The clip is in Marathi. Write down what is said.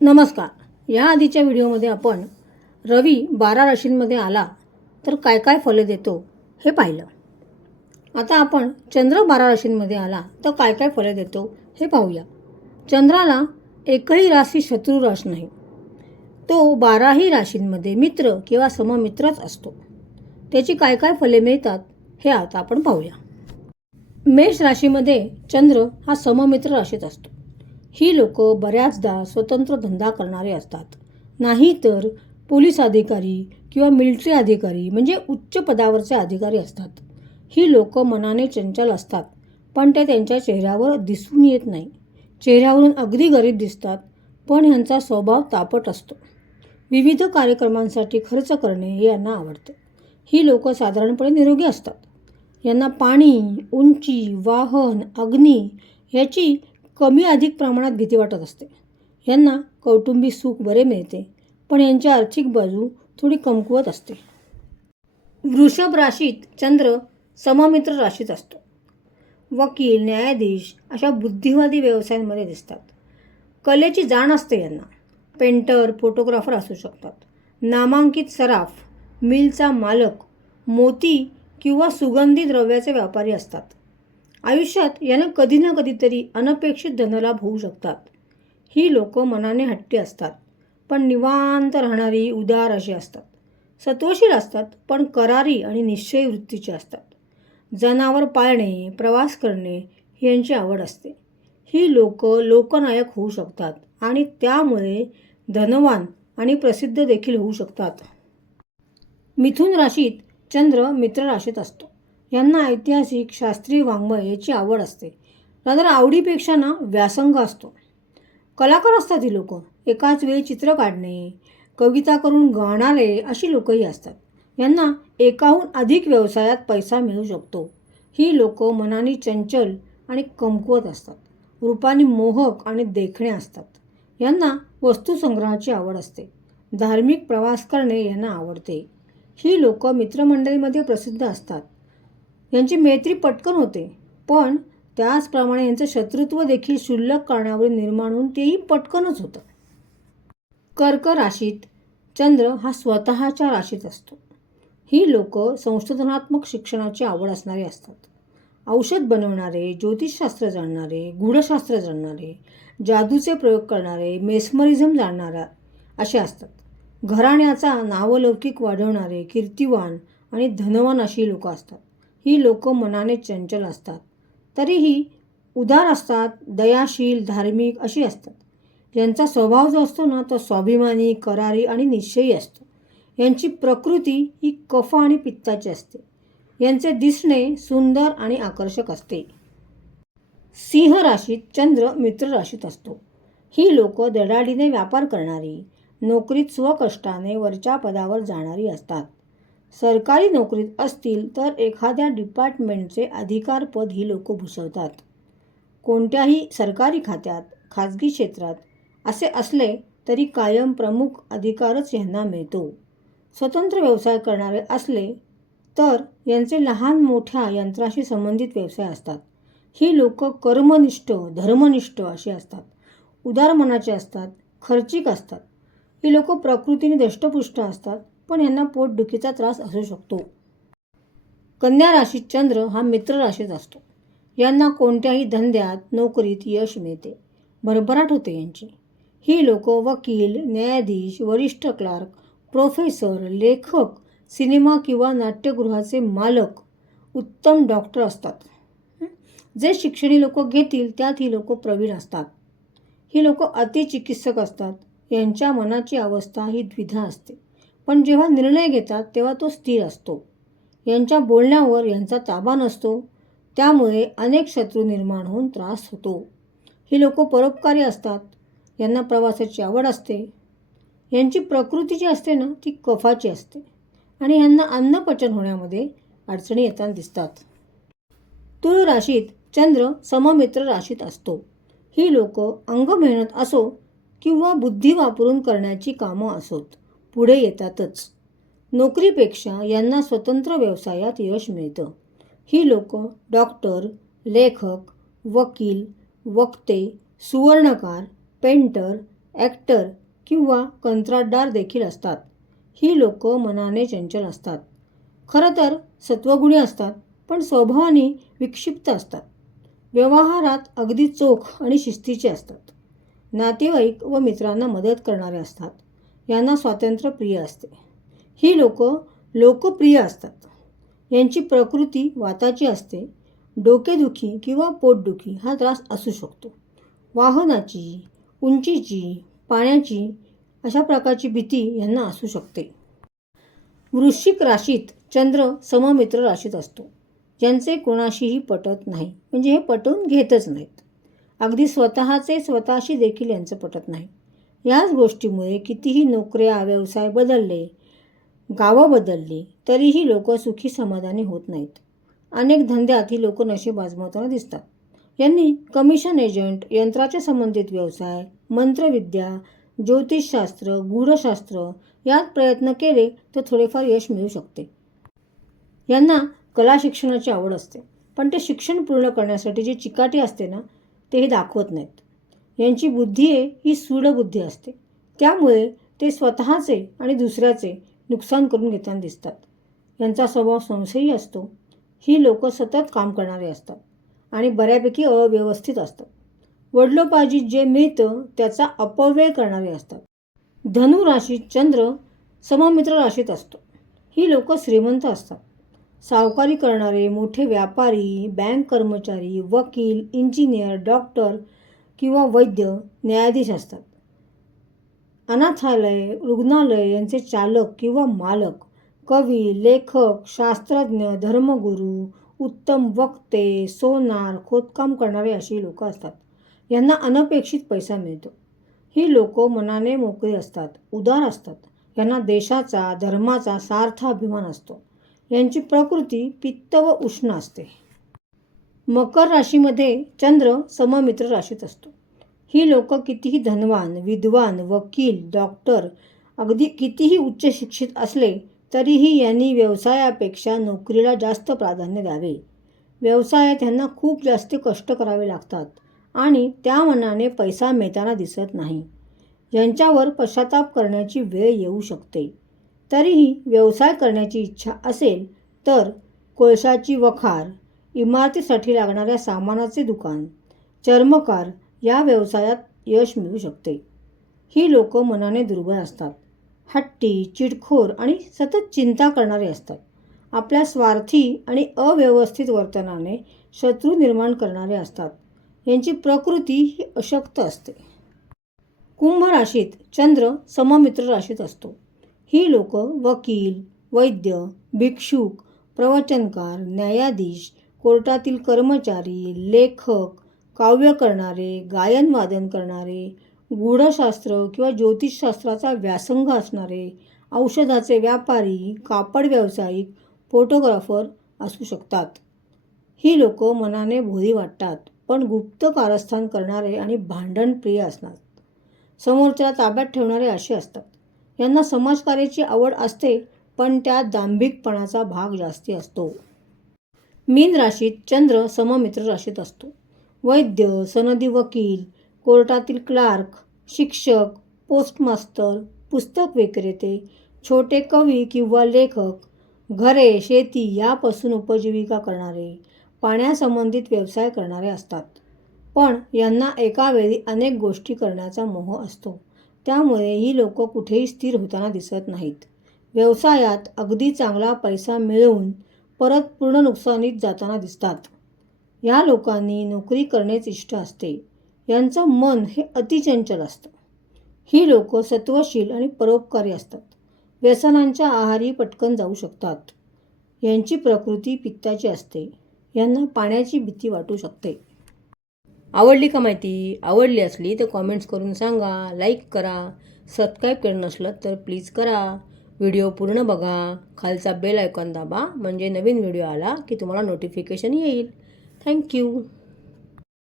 नमस्कार. या आधीच्या व्हिडिओमध्ये आपण रवी बारा राशींमध्ये आला तर काय काय फलं देतो हे पाहिलं. आता आपण चंद्र बारा राशींमध्ये आला तर काय काय फलं देतो हे पाहूया. चंद्राला एकही राशी शत्रू राश नाही. तो बाराही राशींमध्ये मित्र किंवा सममित्रच असतो. त्याची काय काय फले मिळतात हे आता आपण पाहूया. मेष राशीमध्ये चंद्र हा सममित्र राशीत असतो. ही लोक बऱ्याचदा स्वतंत्र धंदा करणारे असतात. नाही तर पोलीस अधिकारी किंवा मिलिटरी अधिकारी म्हणजे उच्च पदावरचे अधिकारी असतात. ही लोक मनाने चंचल असतात पण ते त्यांच्या चेहऱ्यावर दिसून येत नाही. चेहऱ्यावरून अगदी गरीब दिसतात पण ह्यांचा स्वभाव तापट असतो. विविध कार्यक्रमांसाठी खर्च करणे हे यांना आवडते. ही लोक साधारणपणे निरोगी असतात. यांना पाणी उंची वाहन अग्नी ह्याची कमी अधिक प्रमाणात भीती वाटत असते. यांना कौटुंबिक सुख बरे मिळते पण यांची आर्थिक बाजू थोडी कमकुवत असते. वृषभ राशीत चंद्र सममित्र राशीत असतो. वकील न्यायाधीश अशा बुद्धिवादी व्यवसायांमध्ये दिसतात. कलेची जाण असते यांना. पेंटर फोटोग्राफर असू शकतात. नामांकित सराफ मिलचा मालक मोती किंवा सुगंधी द्रव्याचे व्यापारी असतात. आयुष्यात यानं कधी ना कधीतरी अनपेक्षित धनलाभ होऊ शकतात. ही लोक मनाने हट्टी असतात पण निवांत राहणारी उदार अशी असतात. सत्वशील असतात पण करारी आणि निश्चयी वृत्तीचे असतात. जनावर पाळणे प्रवास करणे ही यांची आवड असते. ही लोक लोकनायक होऊ शकतात आणि त्यामुळे धनवान आणि प्रसिद्ध देखील होऊ शकतात. मिथुन राशीत चंद्र मित्र राशीत असतो. यांना ऐतिहासिक शास्त्रीय वाङ्मय याची आवड असते. नंतर आवडीपेक्षा ना व्यासंग असतो. कलाकार असतात ही लोक. एकाच वेळी चित्र काढणे कविता करून गाणारे अशी लोकही असतात. यांना एकाहून अधिक व्यवसायात पैसा मिळू शकतो. ही लोक मनाने चंचल आणि कमकुवत असतात. रूपाने मोहक आणि देखणे असतात. यांना वस्तुसंग्रहाची आवड असते. धार्मिक प्रवास करणे यांना आवडते. ही लोक मित्रमंडळीमध्ये प्रसिद्ध असतात. यांची मैत्री पटकन होते. पण त्याचप्रमाणे यांचं शत्रुत्व देखील क्षुल्लक कारणावरून निर्माण होऊन तेही पटकनच होतं. कर्क राशीत चंद्र हा स्वतःच्या राशीत असतो. ही लोक संशोधनात्मक शिक्षणाची आवड असणारी असतात. औषध बनवणारे ज्योतिषशास्त्र जाणणारे गूढशास्त्र जाणणारे जादूचे प्रयोग करणारे मेस्मरिझम जाणणाऱ्या असे असतात. घराण्याचा नावलौकिक वाढवणारे कीर्तिवान आणि धनवान अशी लोक असतात. ही लोक मनाने चंचल असतात. तरीही उदार असतात दयाशील धार्मिक अशी असतात. यांचा स्वभाव जो असतो ना तो स्वाभिमानी करारी आणि निश्चयी असतो. यांची प्रकृती ही कफ आणि पित्ताची असते. यांचे दिसणे सुंदर आणि आकर्षक असते. सिंह राशीत चंद्र मित्र राशीत असतो. ही लोक दडाडीने व्यापार करणारी नोकरीत स्वकष्टाने वरच्या पदावर जाणारी असतात. सरकारी नोकरीत असतील तर एखाद्या डिपार्टमेंटचे अधिकारपद ही लोक भूषवतात कोणत्याही सरकारी खात्यात खाजगी क्षेत्रात असे असले तरी कायम प्रमुख अधिकारच यांना मिळतो. स्वतंत्र व्यवसाय करणारे असले तर यांचे लहान मोठ्या यंत्राशी संबंधित व्यवसाय असतात. ही लोक कर्मनिष्ठ धर्मनिष्ठ अशी असतात. उदार मनाचे असतात खर्चिक असतात. ही लोक प्रकृतीने दष्टपुष्ट असतात. पण यांना पोटदुखीचा त्रास असू शकतो. कन्या राशीत चंद्र हा मित्र राशीत असतो. यांना कोणत्याही धंद्यात नोकरीत यश मिळते. भरभराट होते यांची. ही लोक वकील न्यायाधीश वरिष्ठ क्लार्क प्रोफेसर लेखक सिनेमा किंवा नाट्यगृहाचे मालक उत्तम डॉक्टर असतात. जे शिक्षणी लोक घेतील त्यात ही लोक प्रवीण असतात. ही लोक अतिचिकित्सक असतात. यांच्या मनाची अवस्था ही द्विधा असते. पण जेव्हा निर्णय घेतात तेव्हा तो स्थिर असतो. यांच्या बोलण्यावर यांचा ताबा नसतो. त्यामुळे अनेक शत्रू निर्माण होऊन त्रास होतो. ही लोक परोपकारी असतात. यांना प्रवासाची आवड असते. यांची प्रकृती जी असते ना ती कफाची असते. आणि यांना अन्नपचन होण्यामध्ये अडचणी येताना दिसतात. तुळ राशीत चंद्र सममित्र राशीत असतो. ही लोक अंग मेहनत असो किंवा बुद्धी वापरून करण्याची कामं असोत. पुढे येतातच. नोकरीपेक्षा यांना स्वतंत्र व्यवसायात यश मिळतं. ही लोक डॉक्टर लेखक वकील वक्ते सुवर्णकार पेंटर ॲक्टर किंवा कंत्राटदार देखील असतात. ही लोक मनाने चंचल असतात. खरं तर सत्वगुणी असतात पण स्वभावाने विक्षिप्त असतात. व्यवहारात अगदी चोख आणि शिस्तीचे असतात. नातेवाईक व मित्रांना मदत करणारे असतात. यांना स्वातंत्र्य प्रिय असते. ही लोक लोकप्रिय असतात. यांची प्रकृती वाताची असते. डोकेदुखी किंवा पोटदुखी हा त्रास असू शकतो. वाहनाची उंचीची पाण्याची अशा प्रकारची भीती यांना असू शकते. वृश्चिक राशीत चंद्र सममित्र राशीत असतो. ज्यांचे कोणाशीही पटत नाही. म्हणजे हे पटवून घेतच नाहीत. अगदी स्वतःचे स्वतःशी देखील यांचं पटत नाही. याच गोष्टीमुळे कितीही नोकऱ्या व्यवसाय बदलले गावं बदलली तरीही लोक सुखी समाधानी होत नाहीत. अनेक धंद्यात ही लोक नशीब आजमावताना दिसतात. यांनी कमिशन एजंट यंत्राच्या संबंधित व्यवसाय मंत्रविद्या ज्योतिषशास्त्र गूढशास्त्र यात प्रयत्न केले तर थोडेफार यश मिळू शकते. यांना कला शिक्षणाची आवड असते. पण ते शिक्षण पूर्ण करण्यासाठी जी चिकाटी असते ना ते हे दाखवत नाहीत. यांची बुद्धी आहे ही सूडबुद्धी असते. त्यामुळे ते स्वतःचे आणि दुसऱ्याचे नुकसान करून घेताना दिसतात. यांचा स्वभाव संशयी असतो. ही लोक सतत काम करणारे असतात आणि बऱ्यापैकी अव्यवस्थित असतात. वडलोपाजी जे मिळतं त्याचा अपव्यय करणारे असतात. धनु राशीत चंद्र सममित्र राशीत असतो. ही लोक श्रीमंत असतात. सावकारी करणारे मोठे व्यापारी बँक कर्मचारी वकील इंजिनियर डॉक्टर किंवा वैद्य न्यायाधीश असतात. अनाथालय रुग्णालय यांचे चालक किंवा मालक कवी लेखक शास्त्रज्ञ धर्मगुरू उत्तम वक्ते सोनार खोदकाम करणारे अशी लोक असतात. यांना अनपेक्षित पैसा मिळतो. ही लोक मनाने मोकळी असतात उदार असतात. यांना देशाचा धर्माचा सार्थ अभिमान असतो. यांची प्रकृती पित्त व उष्ण असते. मकर राशीमध्ये चंद्र सममित्र राशीत असतो. ही लोक कितीही धनवान विद्वान वकील डॉक्टर अगदी कितीही उच्च शिक्षित असले तरीही यांनी व्यवसायापेक्षा नोकरीला जास्त प्राधान्य द्यावे. व्यवसायात त्यांना खूप जास्त कष्ट करावे लागतात आणि त्या मनाने पैसा मिळताना दिसत नाही. यांच्यावर पश्चाताप करण्याची वेळ येऊ शकते. तरीही व्यवसाय करण्याची इच्छा असेल तर कोळशाची वखार इमारतीसाठी लागणाऱ्या सामानाचे दुकान चर्मकार या व्यवसायात यश मिळू शकते. ही लोक मनाने दुर्बळ असतात. हट्टी चिडखोर आणि सतत चिंता करणारे असतात. आपल्या स्वार्थी आणि अव्यवस्थित वर्तनाने शत्रू निर्माण करणारे असतात. यांची प्रकृती ही अशक्त असते. कुंभ राशीत चंद्र सममित्र राशीत असतो. ही लोक वकील वैद्य भिक्षुक प्रवचनकार न्यायाधीश कोर्टातील कर्मचारी लेखक काव्य करणारे गायन वादन करणारे गूढशास्त्र किंवा ज्योतिषशास्त्राचा व्यासंग असणारे औषधाचे व्यापारी कापड व्यावसायिक फोटोग्राफर असू शकतात. ही लोक मनाने भोरी वाटतात पण गुप्त कारस्थान करणारे आणि भांडणप्रिय असतात समोरच्या ताब्यात ठेवणारे असे असतात. यांना समाजकार्याची आवड असते पण त्यात दांभिकपणाचा भाग जास्ती असतो. मीन राशीत चंद्र सममित्र राशीत असतो. वैद्य सनदी वकील कोर्टातील क्लार्क शिक्षक पोस्टमास्तर पुस्तक विक्रेते छोटे कवी किंवा लेखक घरे शेती यापासून उपजीविका करणारे पाण्यासंबंधित व्यवसाय करणारे असतात. पण यांना एकावेळी अनेक गोष्टी करण्याचा मोह असतो. त्यामुळे ही लोक कुठेही स्थिर होताना दिसत नाहीत. व्यवसायात अगदी चांगला पैसा मिळवून परत पूर्ण नुकसानीत जाताना दिसतात. या लोकांनी नोकरी करणेच इष्ट असते. यांचं मन हे अतिचंचल असतं. ही लोक सत्वशील आणि परोपकारी असतात. व्यसनांच्या आहारी पटकन जाऊ शकतात. यांची प्रकृती पित्ताची असते. यांना पाण्याची भीती वाटू शकते. आवडली का माहिती? आवडली असली तर कॉमेंट्स करून सांगा. लाईक करा. सबस्क्राईब केलं नसलं तर प्लीज करा. व्हिडिओ पूर्ण बघा. खालचा बेल आयकॉन दाबा. म्हणजे नवीन व्हिडिओ आला की तुम्हाला नोटिफिकेशन येईल. थँक्यू